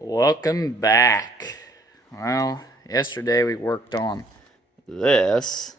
Welcome back. Well, yesterday we worked on this.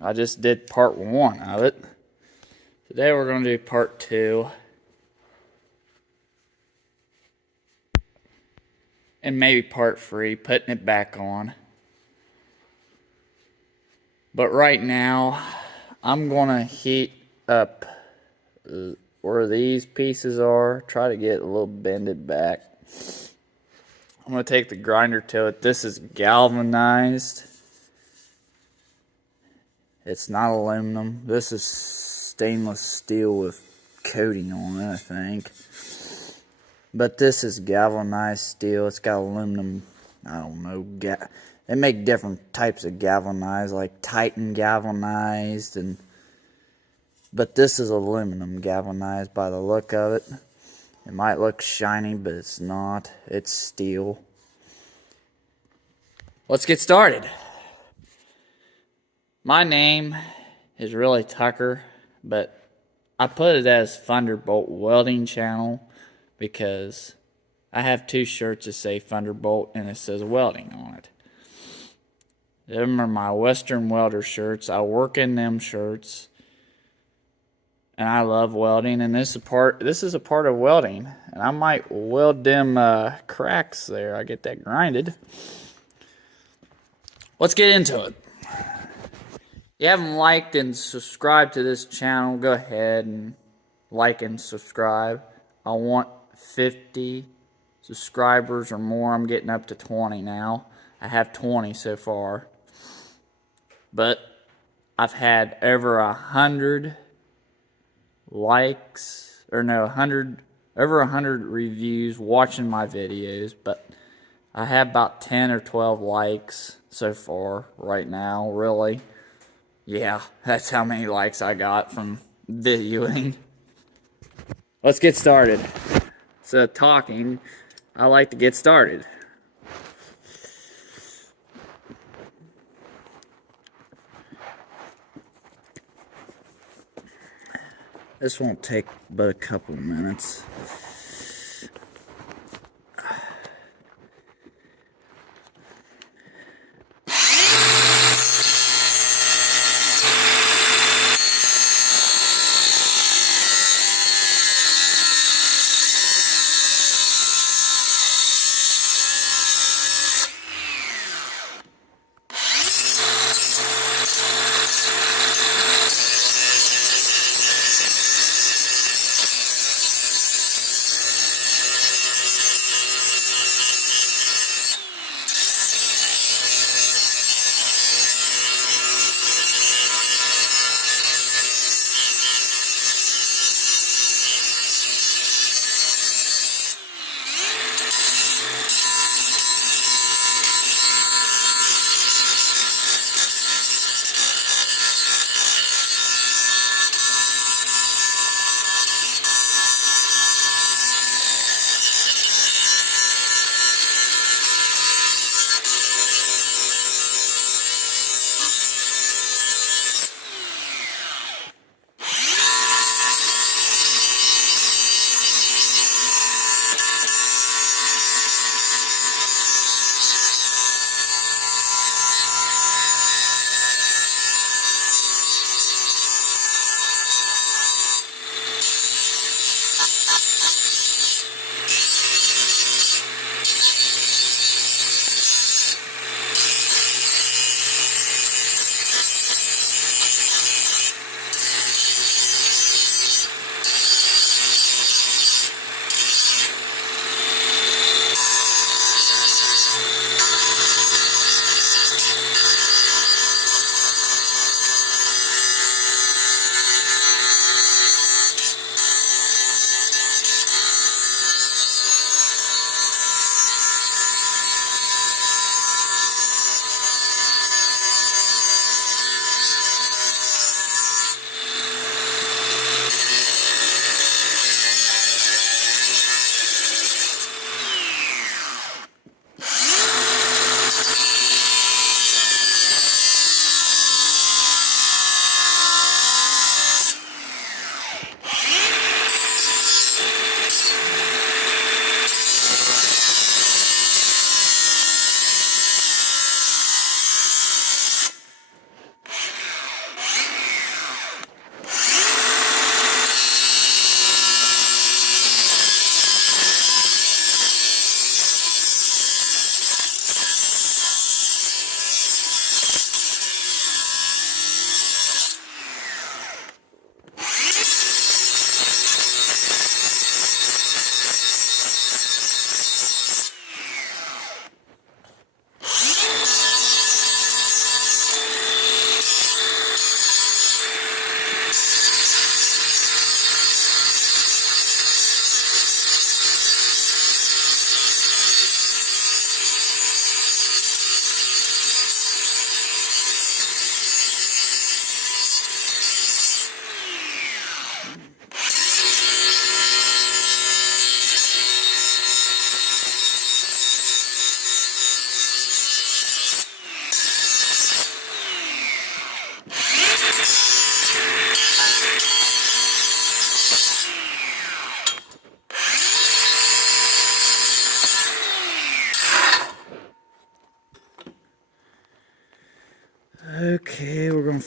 I just did part 1 of it. Today we're going to do part 2. And maybe part 3, putting it back on. But right now, I'm going to heat up where these pieces are. Try to get a little bended back. I'm going to take the grinder to it. This is galvanized. It's not aluminum. This is stainless steel with coating on it, I think. But this is galvanized steel. It's got aluminum, I don't know. They make different types of galvanized, like Titan galvanized, but this is aluminum galvanized by the look of it. It might look shiny, but it's not. It's steel. Let's get started. My name is really Tucker, but I put it as Thunderbolt Welding Channel because I have 2 shirts that say Thunderbolt and it says Welding on it. Them are my Western welder shirts. I work in them shirts. And I love welding, and this is a part of welding. And I might weld them cracks there. I get that grinded. Let's get into it. If you haven't liked and subscribed to this channel, go ahead and like and subscribe. I want 50 subscribers or more. I'm getting up to 20 now. I have 20 so far. But I've had over 100 likes, or no, over 100 reviews watching my videos, but I have about 10 or 12 likes so far right now, really. Yeah, that's how many likes I got from videoing. Let's get started. So talking, I like to get started. This won't take but a couple of minutes.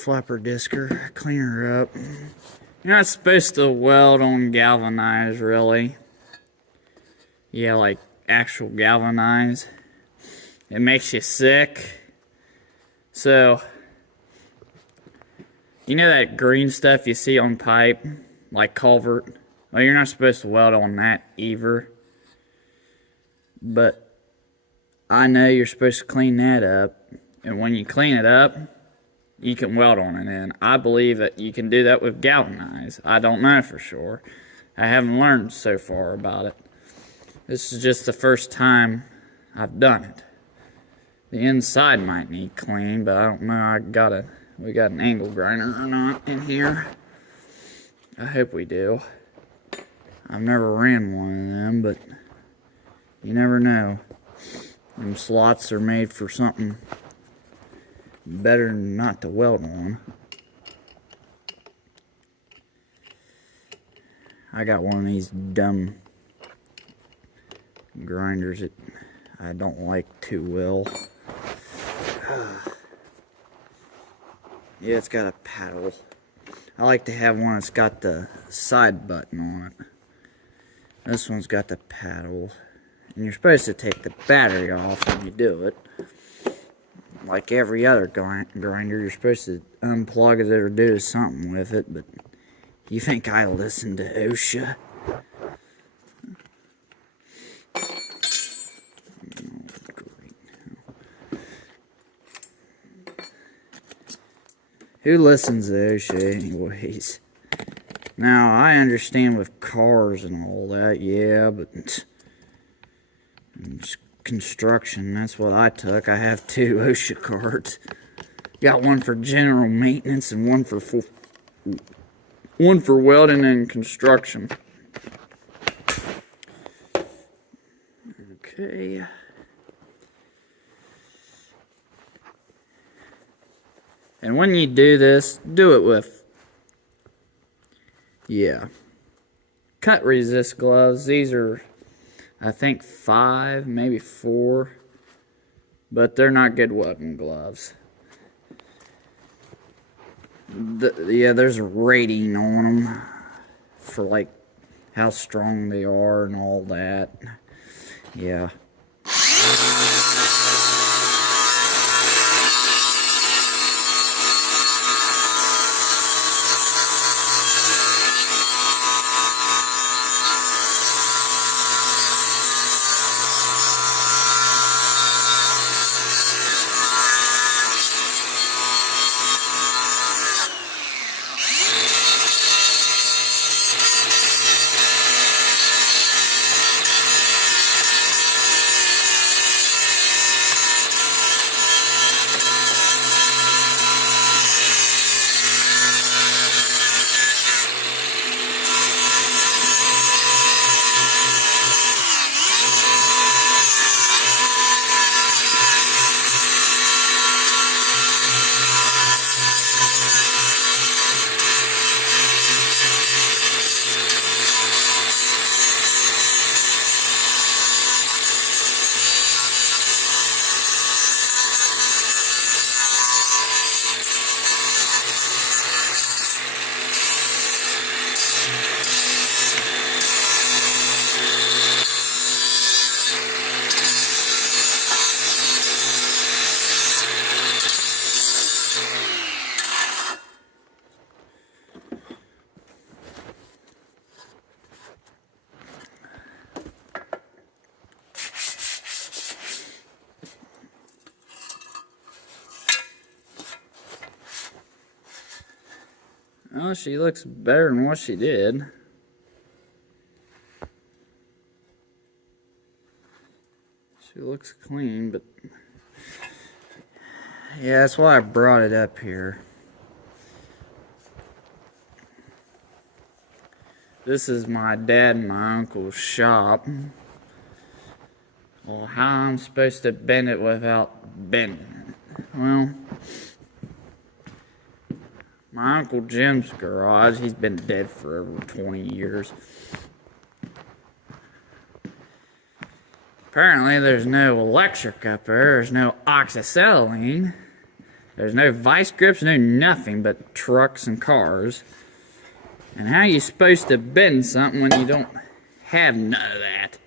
flapper disker, clean her up. You're not supposed to weld on galvanized, really. Yeah, like actual galvanized. It makes you sick. So, you know that green stuff you see on pipe, like culvert? Well, you're not supposed to weld on that either. But I know you're supposed to clean that up. And when you clean it up, you can weld on it. And I believe that you can do that with galvanized. I don't know for sure. I haven't learned so far about it. This is just the first time I've done it. The inside might need clean, but I don't know. We got an angle grinder or not in here. I hope we do. I've never ran one of them, but you never know. Them slots are made for something better than not to weld on. I got one of these dumb grinders that I don't like too well. Yeah, it's got a paddle. I like to have one that's got the side button on it. This one's got the paddle. And you're supposed to take the battery off when you do it. Like every other grinder, you're supposed to unplug it or do something with it, but you think I listen to OSHA? Who listens to OSHA anyways? Now, I understand with cars and all that, yeah, but it's construction, that's what I took. I have 2 OSHA cards. Got one for general maintenance and one for welding and construction. Okay. And when you do this, do it with, cut resist gloves. These are, I think, 5, maybe 4, but they're not good welding gloves. There's a rating on them for like how strong they are and all that. Yeah. Well, she looks better than what she did. She looks clean, but yeah, that's why I brought it up here. This is my dad and my uncle's shop. Well, how I'm supposed to bend it without bending it? Well, my Uncle Jim's garage, he's been dead for over 20 years. Apparently there's no electric up there, there's no oxyacetylene. There's no vice grips, no nothing but trucks and cars. And how you supposed to bend something when you don't have none of that?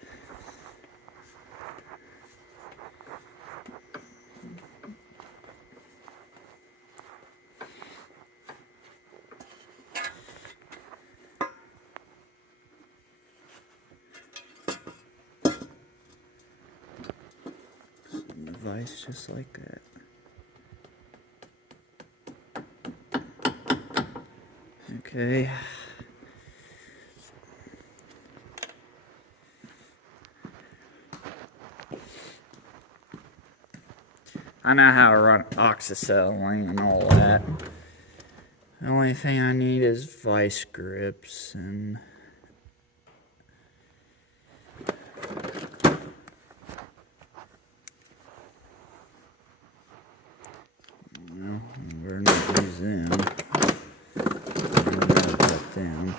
The vise just like that. Okay. I know how to run oxyacetylene and all that. The only thing I need is vice grips and well, we're not use them. We're not put them.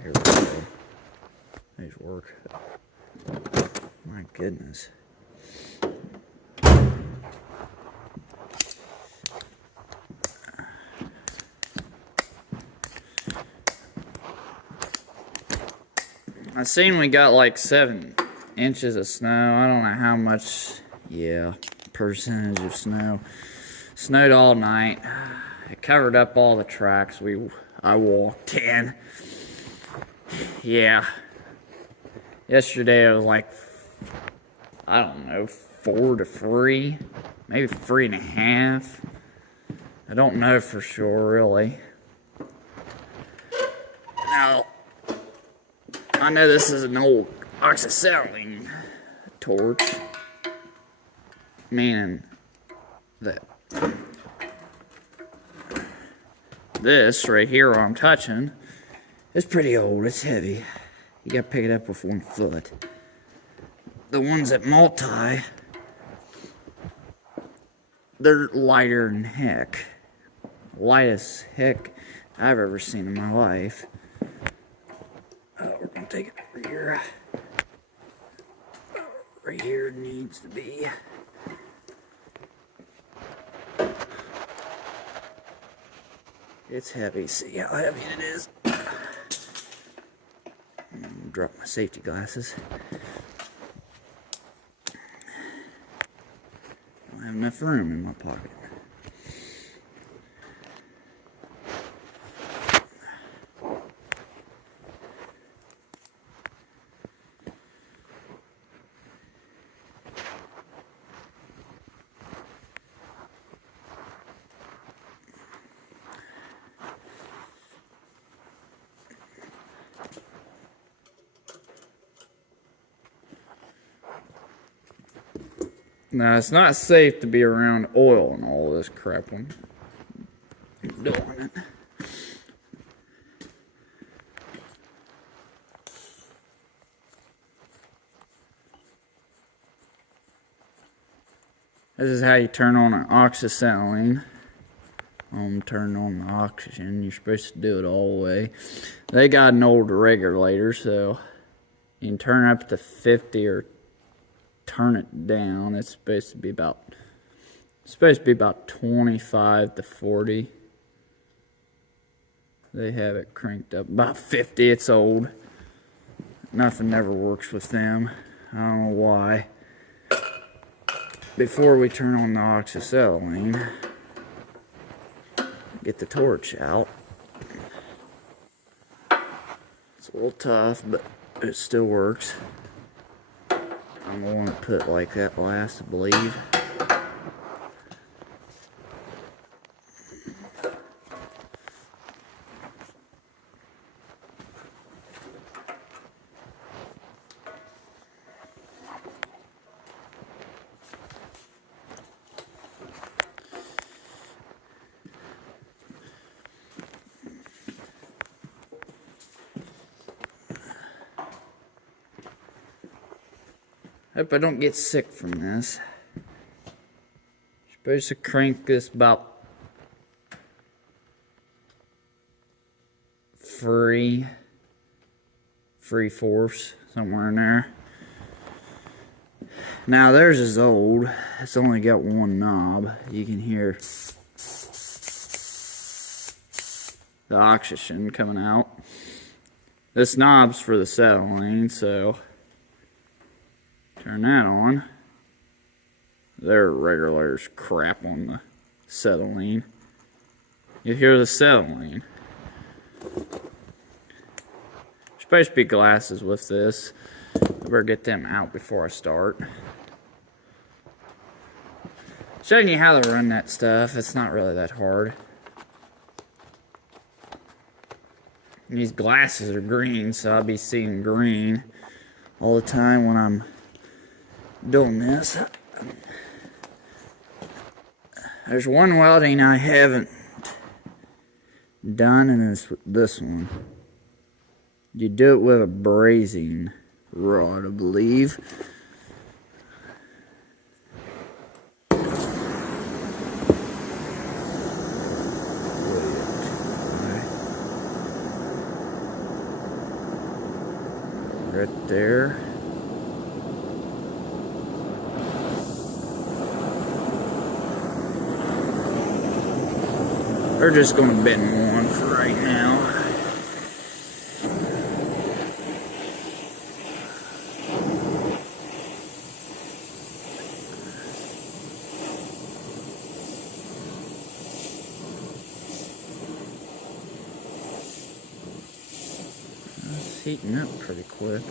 Here we go. These work. My goodness. I seen we got like 7 inches of snow. I don't know how much, percentage of snow. Snowed all night. It covered up all the tracks I walked in. Yeah. Yesterday it was like, I don't know, 4 to 3, maybe 3.5. I don't know for sure, really. Now, I know this is an old oxyacetylene torch, meaning that this right here I'm touching is pretty old. It's heavy. You gotta pick it up with 1 foot. The ones at Multi, they're lighter than heck. Lightest heck I've ever seen in my life. We're gonna take it over here. Right here it needs to be. It's heavy. See how heavy it is. I'm gonna drop my safety glasses. I don't have enough room in my pocket. Now, it's not safe to be around oil and all this crap when I'm doing it. This is how you turn on an oxyacetylene. Turn on the oxygen. You're supposed to do it all the way. They got an old regulator, so you can turn up to 50 or turn it down. It's supposed to be about 25 to 40. They have it cranked up about 50. It's old. Nothing ever works with them. I don't know why. Before we turn on the oxyacetylene, get the torch out. It's a little tough, but it still works. I'm going to put like that last, I believe. Hope I don't get sick from this. Supposed to crank this about 3/4, somewhere in there. Now theirs is old. It's only got one knob. You can hear the oxygen coming out. This knob's for the acetylene, so turn that on. Their regulator's crap on the acetylene. You hear the acetylene. There's supposed to be glasses with this. I better get them out before I start. Showing you how to run that stuff. It's not really that hard. And these glasses are green, so I'll be seeing green all the time when I'm doing this. There's one welding I haven't done, and it's this one. You do it with a brazing rod, I believe. Right there. We're just going to bend one for right now. It's heating up pretty quick.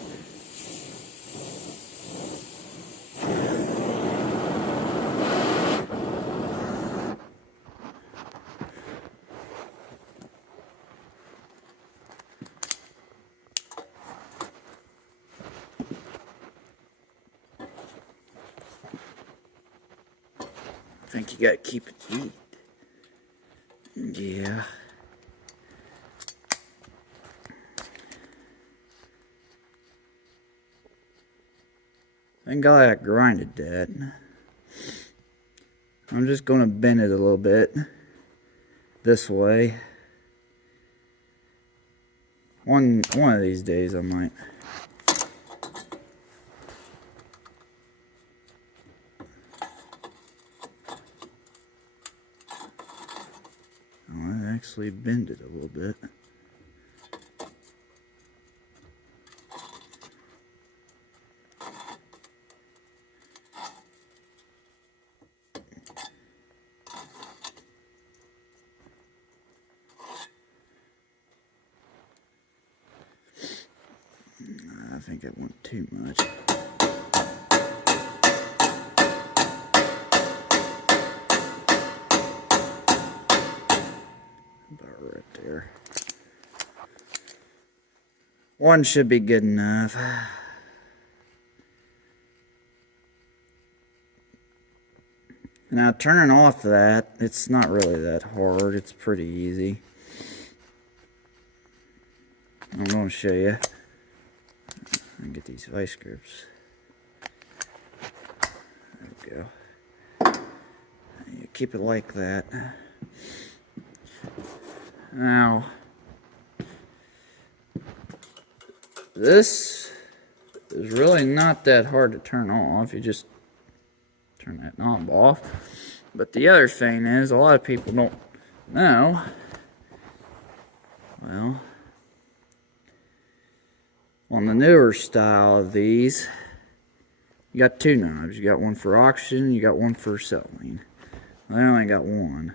I think you gotta keep it heat. Yeah. I think I grinded that. I'm just gonna bend it a little bit this way. One of these days I might. I actually bend it a little bit. I think it went too much. About right there. One should be good enough. Now turning off that, it's not really that hard. It's pretty easy. I'm going to show you. And get these vice grips. There we go. You keep it like that. Now, this is really not that hard to turn off. You just turn that knob off. But the other thing is, a lot of people don't know. Well, on the newer style of these, you got two knobs. You got one for oxygen, you got one for acetylene. I only got one.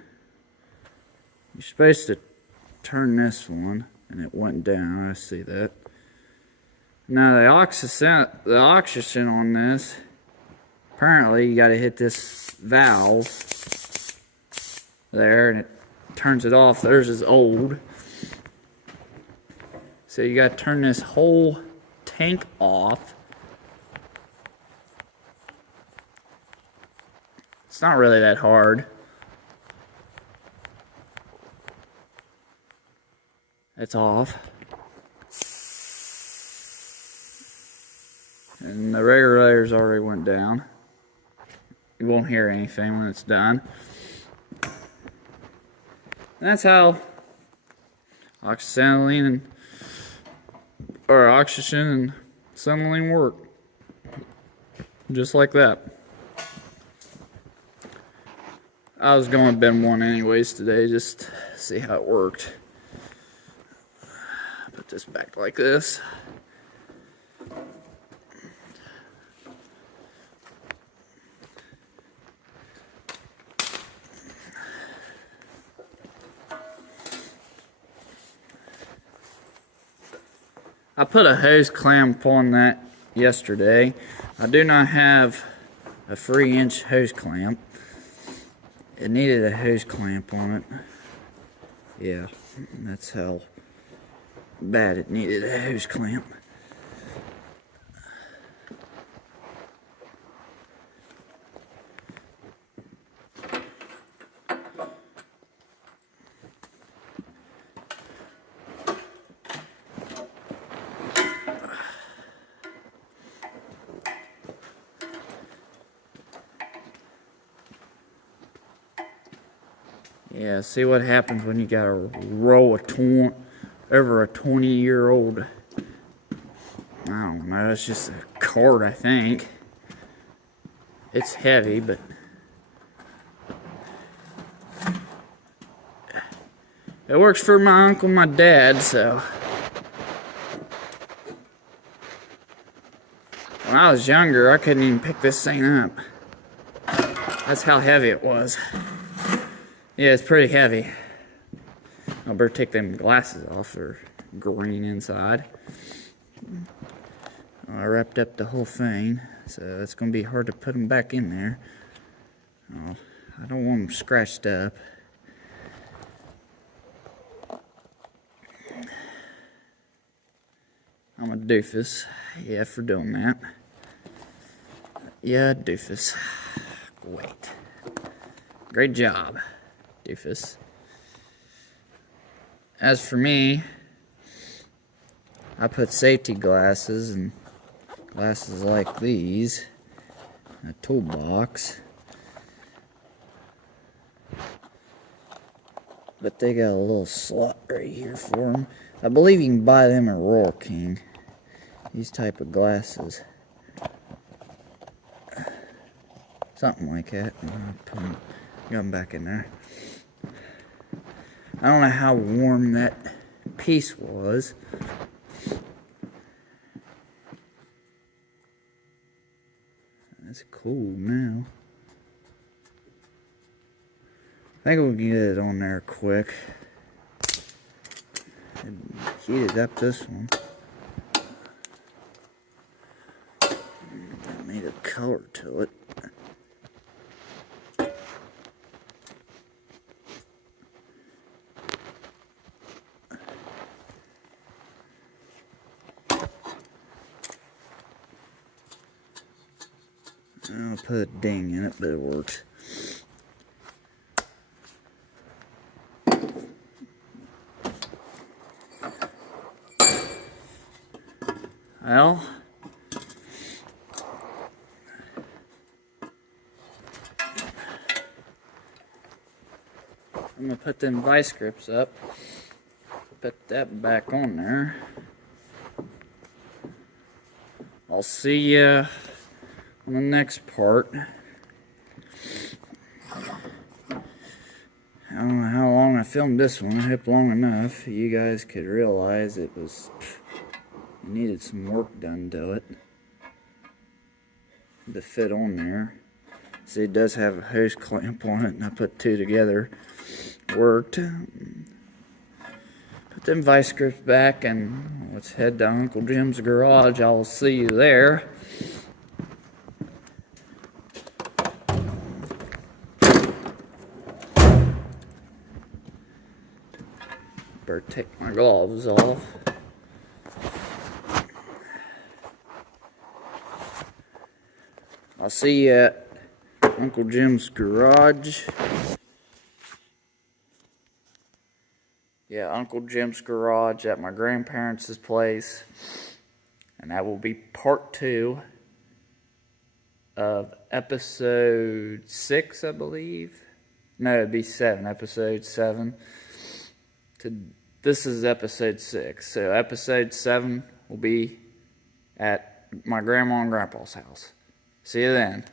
You're supposed to turn this one, and it went down. I see that. Now the oxygen on this, apparently you got to hit this valve there, and it turns it off. Theirs is old. So you got to turn this whole tank off. It's not really that hard. It's off. And the regulator's already went down. You won't hear anything when it's done. That's how oxygen and acetylene work. just like that. I was going to bend one anyways today, just to see how it worked. Put this back like this. I put a hose clamp on that yesterday. I do not have a 3-inch hose clamp. It needed a hose clamp on it. Yeah, that's how bad it needed a hose clamp. Yeah, see what happens when you got a row of over a 20-year-old. I don't know, it's just a cord, I think. It's heavy, but it works for my uncle and my dad, so. When I was younger, I couldn't even pick this thing up. That's how heavy it was. Yeah, it's pretty heavy. I better take them glasses off. They're green inside. I wrapped up the whole thing, so it's going to be hard to put them back in there. Oh, I don't want them scratched up. I'm a doofus. Yeah, for doing that. Yeah, doofus. Great. Great job, doofus. As for me, I put safety glasses and glasses like these in a toolbox. But they got a little slot right here for them. I believe you can buy them at Royal King. These type of glasses. Something like that. Put them back in there. I don't know how warm that piece was. It's cool now. I think we'll get it on there quick. And heated up this one. I made a color to it. I'll put a ding in it, but it works. Well, I'm gonna put them vice grips up. Put that back on there. I'll see ya on the next part. I don't know how long I filmed this one. I hope long enough you guys could realize it needed some work done to it to fit on there. See, it does have a hose clamp on it, and I put two together. Worked. Put them vice grips back, and let's head to Uncle Jim's garage. I will see you there. Better take my gloves off. I'll see you at Uncle Jim's garage. Yeah, Uncle Jim's garage at my grandparents' place. And that will be part 2 of episode 6, I believe. No, it'd be 7, episode 7. This is episode 6. So episode 7 will be at my grandma and grandpa's house. See you then.